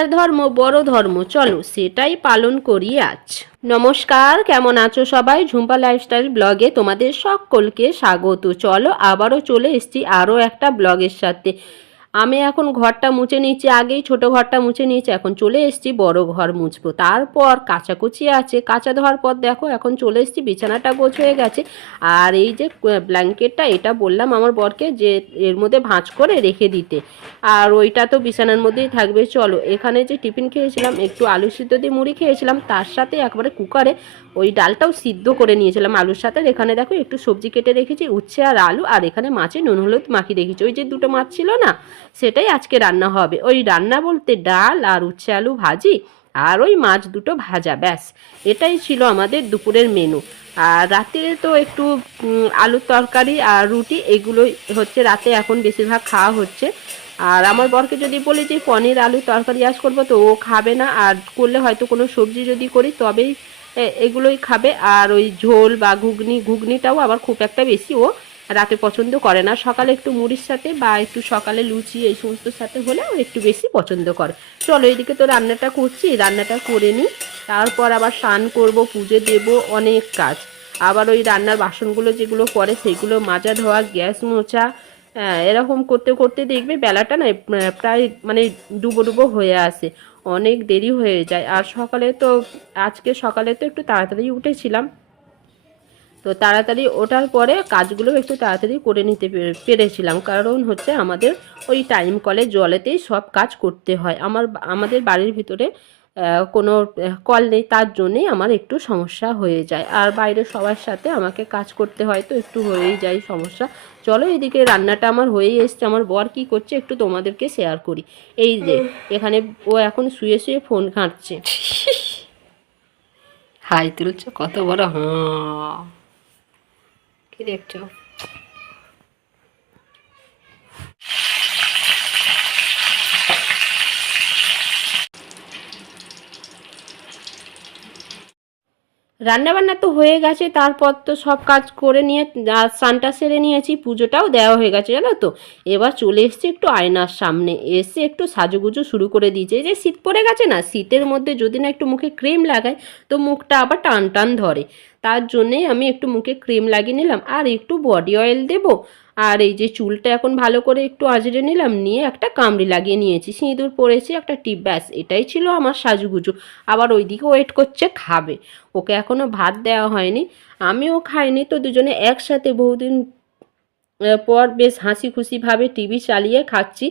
সংসার ধর্ম বড় ধর্ম, চলো সেটাই পালন করি আজ। নমস্কার, কেমন আছো সবাই? ঝুম্পা লাইফস্টাইল ব্লগে তোমাদের সকলকে স্বাগত। চলো আবারও চলে এসছি আরও একটা ব্লগের সাথে। আমি এখন ঘরটা মুছে নিচ্ছি আগেই ছোট ঘরটা মুছে নিয়েছি, এখন চলে এসেছি, বড় ঘর মুছবো। তারপর কাচাকুচি আছে, কাঁচা ধোয়ার পর দেখো এখন চলে এসেছি, বিছানাটা গোছ হয়ে গেছে। আর এই যে ব্ল্যাঙ্কেটটা, এটা বললাম আমার বরকে যে এর মধ্যে ভাঁজ করে রেখে দিতে। আর ওইটা তো বিছানার মধ্যেই থাকবে, চলো। এখানে যে টিফিন খেয়েছিলাম, একটু আলু সিদ্ধ দিয়ে মুড়ি খেয়েছিলাম, তার সাথে একবারে কুকারে ওই ডালটাও সিদ্ধ করে নিয়েছিলাম আলুর সাথে। এখানে দেখো একটু সবজি কেটে রেখেছি, উচ্ছে আর আলু, আর এখানে মাছে নুন, হলুদ মাখিয়ে রেখেছি। ওই যে দুটো মাছ ছিল না, সেটাই আজকে রান্না হবে। ওই রান্না বলতে ডাল আর উচ্ছে আলু ভাজি আর ওই মাছ দুটো ভাজা, ব্যাস। এটাই ছিল আমাদের দুপুরের মেনু আর রাত্রে তো একটু আলুর তরকারি আর রুটি, এগুলোই হচ্ছে রাতে এখন বেশিরভাগ খাওয়া হচ্ছে। আর আমার বরকে যদি বলি যে, পনির আলু তরকারি আজ করব, তো ও খাবে না। আর করলে হয়তো কোনো সবজি যদি করি, তবেই এগুলোই খাবে। আর ওই ঝোল বা ঘুগনি ঘুগনিটাও আবার খুব একটা বেশি ও রাতে পছন্দ করে না। সকালে একটু মুড়ির সাথে বা একটু সকালে লুচি এই সমস্তর সাথে হলে ও একটু বেশি পছন্দ করে। চলো এইদিকে তো রান্নাটা করছি রান্নাটা করে নিই। তারপর আবার স্নান করব পুজো দেব অনেক কাজ। আবার ওই রান্নার বাসনগুলো যেগুলো পড়ে সেগুলো মাজা ধোয়া গ্যাস মোছা হ্যাঁ, এরকম করতে করতে দেখবে বেলাটা না প্রায় মানে ডুবো ডুবো হয়ে আসে। অনেক দেরি হয়ে যায়। আর সকালে তো, আজকে সকালে তো একটু তাড়াতাড়ি উঠেছিলাম। তো তাড়াতাড়ি ওঠার পরে কাজগুলো একটু তাড়াতাড়ি করে নিতে পেরেছিলাম। কারণ হচ্ছে আমাদের ওই টাইম কলে জলেতেই সব কাজ করতে হয়। আমার আমাদের বাড়ির ভিতরে কোনো কল নেই, তার জন্যেই আমার একটু সমস্যা হয়ে যায়। আর বাইরে সবার সাথে আমাকে কাজ করতে হয় তো একটু হয়েই যায় সমস্যা। চলো এদিকে রান্নাটা আমার হয়েই এসছে, আমার বর কি করছে একটু তোমাদেরকে শেয়ার করি। এই যে, এখানে ও এখন শুয়ে শুয়ে ফোন ঘাঁটছে। হাই তুলছো, কত বড়, হাঁ। কি দেখছ? রান্নাবান্না তো হয়ে গেছে, তারপর তো সব কাজ করে নিয়ে স্নানটা সেরে নিয়েছি, পুজোটাও দেওয়া হয়ে গেছে, জানো তো? এবার চলে এসছে একটু আয়নার সামনে, এসে একটু সাজুগুজু শুরু করে দিয়েছে যে শীত পড়ে গেছে না, শীতের মধ্যে যদি না একটু মুখে ক্রিম লাগাই, তো মুখটা আবার টান টান ধরে, তার জন্যেই আমি একটু মুখে ক্রিম লাগিয়ে নিলাম, আর একটু বডি অয়েল দেবো আর এই যে চুলটা এখন ভালো করে একটু আজড়ে নিলাম, নিয়ে একটা কামড়ি লাগিয়ে নিয়েছি। সিঁদুর পরেছি, একটা টিপ ব্যাস, এটাই ছিল আমার সাজুগুজু। আবার ওইদিকে ওয়েট করছে, খাবে। ওকে এখনও ভাত দেওয়া হয়নি, আমিও খাইনি, তো দুজনে একসাথে বহুদিন পর বেশ হাসি খুশিভাবে টিভি চালিয়ে খাচ্ছি।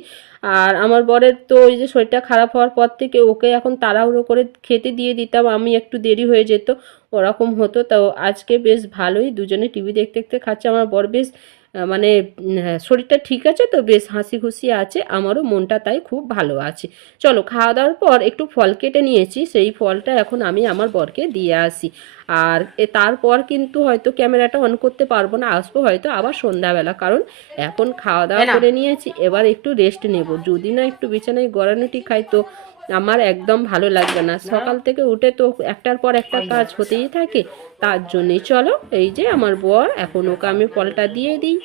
আর আমার বরের তো ওই যে শরীরটা খারাপ হওয়ার পর থেকে ওকে এখন তাড়াহুড়ো করে খেতে দিয়ে দিতাম, আমি একটু দেরি হয়ে যেত, ওরকম হতো। তো আজকে বেশ ভালোই, দুজনে টিভি দেখতে দেখতে খাচ্ছে। আমার বর বেশ মানে হ্যাঁ, শরীরটা ঠিক আছে তো? বেশ হাসি খুশি আছে আমারও মনটা তাই খুব ভালো আছে। চলো খাওয়া দাওয়ার পর একটু ফল কেটে নিয়েছি সেই ফলটা এখন আমি আমার বরকে দিয়ে আসি। আর তারপর কিন্তু হয়তো ক্যামেরাটা অন করতে পারব না আসব হয়তো আবার সন্ধ্যাবেলা। কারণ এখন খাওয়া দাওয়া করে নিয়েছি এবার একটু রেস্ট নেব। যদি না একটু বিছানায় গড়ানোটি খাই তো আমার একদম ভালো লাগবে না। সকাল থেকে উঠে তো একটার পর একটা কাজ হতেই থাকে। তার জন্যই চলো এই যে আমার বর এখন ওকে আমি পলটা দিয়ে দিই।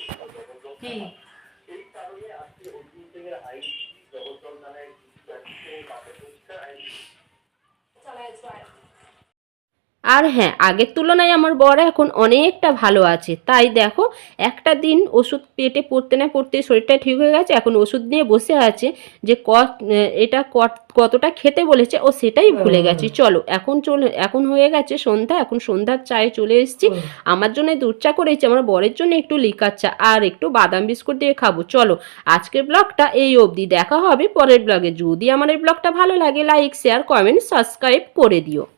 আর হ্যাঁ আগের তুলনায় আমার বর এখন অনেকটা ভালো আছে। তাই দেখো একটা দিন ওষুধ পেটে পড়তে না পড়তে শরীরটা ঠিক হয়ে গেছে এখন ওষুধ নিয়ে বসে আছে যে কত এটা কত- কতটা খেতে বলেছে ও সেটাই ভুলে গেছে। চলো এখন চলে এখন হয়ে গেছে সন্ধ্যা এখন সন্ধ্যার চায়ে চলে এসেছি। আমার জন্য দুধ চা করেছি আমার বরের জন্য একটু লিকার চা আর একটু বাদাম বিস্কুট দিয়ে খাব। চলো আজকের ব্লগটা এই অবধি দেখা হবে পরের ব্লগে। যদি আমার এই ব্লগটা ভালো লাগে লাইক শেয়ার কমেন্ট সাবস্ক্রাইব করে দিও।